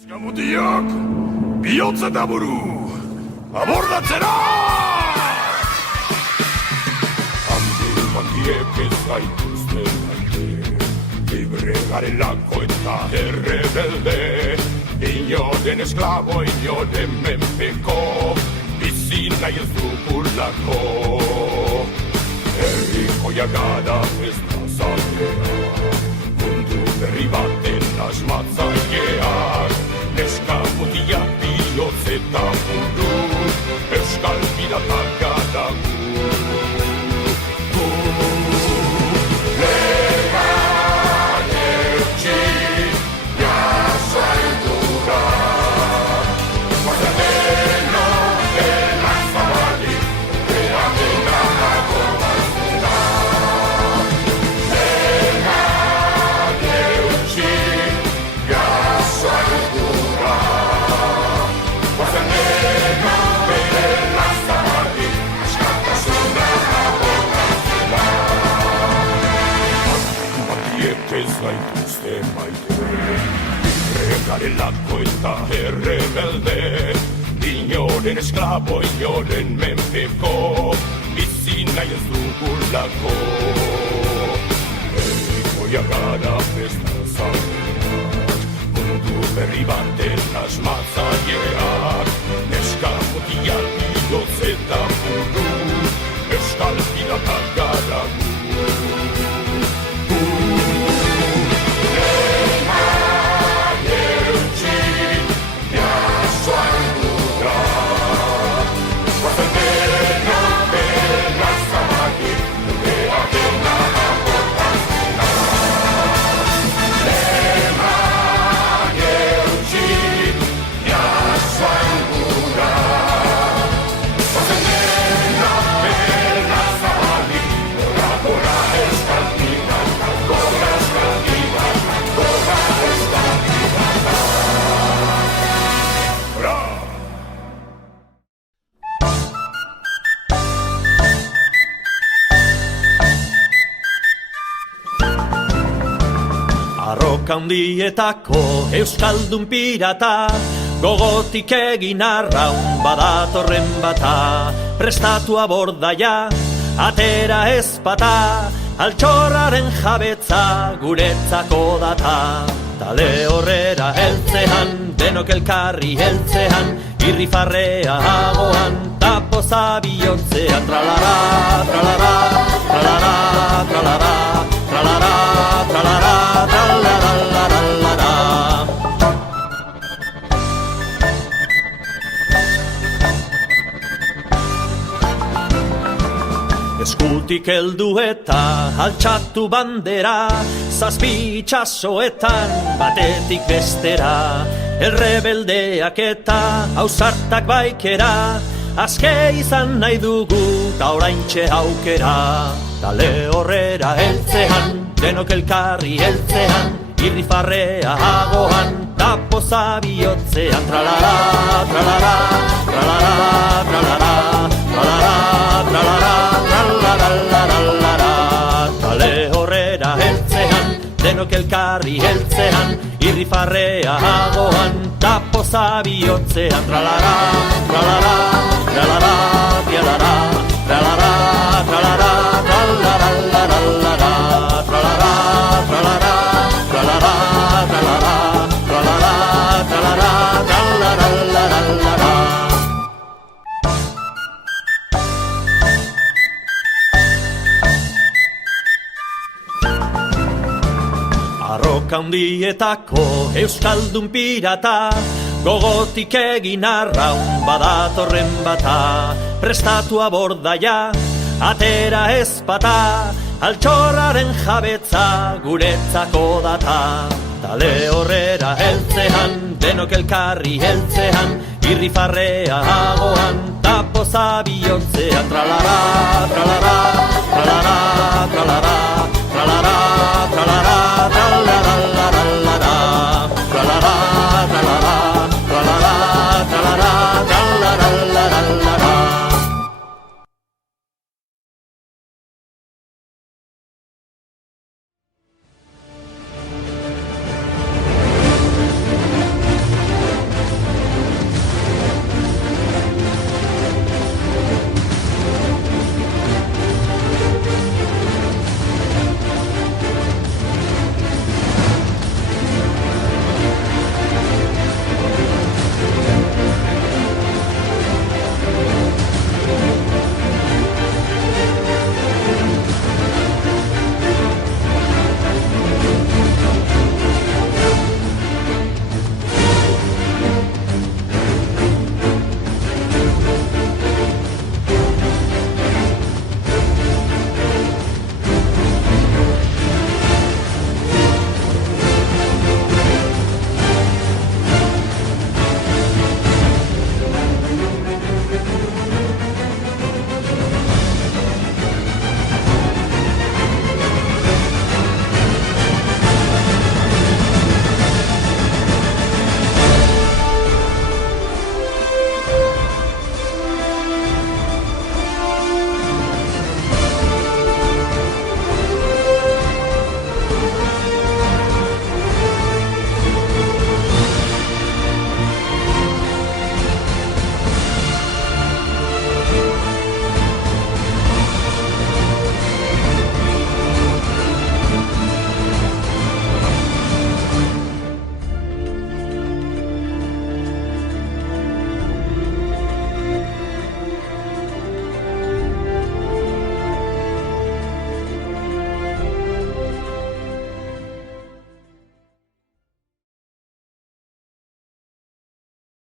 Eskamutiak, bihotz eta buru, abordatzera! Handiek ez gaituzte gaite, libre garelako eta errebelde, inoren esklabo, inoren menpeko, bizi nahi ez dugulako. Herrikoia gara ez da zatea, mundu berri baten asmatzaileak, eskamutiak bihotz eta buru, euskal piratak gara gu. Legal eutxi, jaso aldura, guazadeno dela zabali, bera dena agobazera. Legal eutxi, jaso aldura, guazadeno dela zabali, askatasuna agobazera. Ez gaituzte maite, libre garelako eta errebelde, inoren esklabo, inoren menpeko, bizi nahi ez dugulako. Herrikoia gara ez da zateak, mundu berri baten asmatzaileak, eskamutiak bihotz eta buru, euskal piratak gara gu. Handietako euskaldun pirata, gogotik egin arraun badatorren bata, prestatua bordaia, atera ezpata, altxorraren jabetza guretzako data. Tale horrera heltzean, denok elkarri heltzean, irrifarrea agoan, tapoza bihotzean, tralara, tralara, tralara, tralara, tralara, tralara, tralara, tralara. Eskutik heldu eta altxatu bandera, zazpi itxasoetan batetik bestera, errebeldeak eta ausartak baikera, azke izan nahi dugu ta oraintxe aukera. Tale horrera heltzean, denok elkarri heltzean, irrifarrea agoan, tapoza bihotzean, tralara, tralara, tralara, tralara, tralara, tralara, tralara, tale horrera heltzean, denok elkarri heltzean, irrifarrea agoan, tapoza bihotzean, tralara, tralara, tralara, tralara, tralara, tralara, tralara, tralara, tralara, tralara, tralara, tralara, tralara, tralara, tralara. Handietako euskaldun pirata, gogotik egin arraun badatorren bata, prestatua bordaia, atera ezpata, altxorraren jabetza guretzako data. Tale horrera heltzean, denok elkarri heltzean, irrifarrea agoan, tapoza bihotzean, tralara, tralara, tralara, tralara, tralara, tralara, tralara, tralara.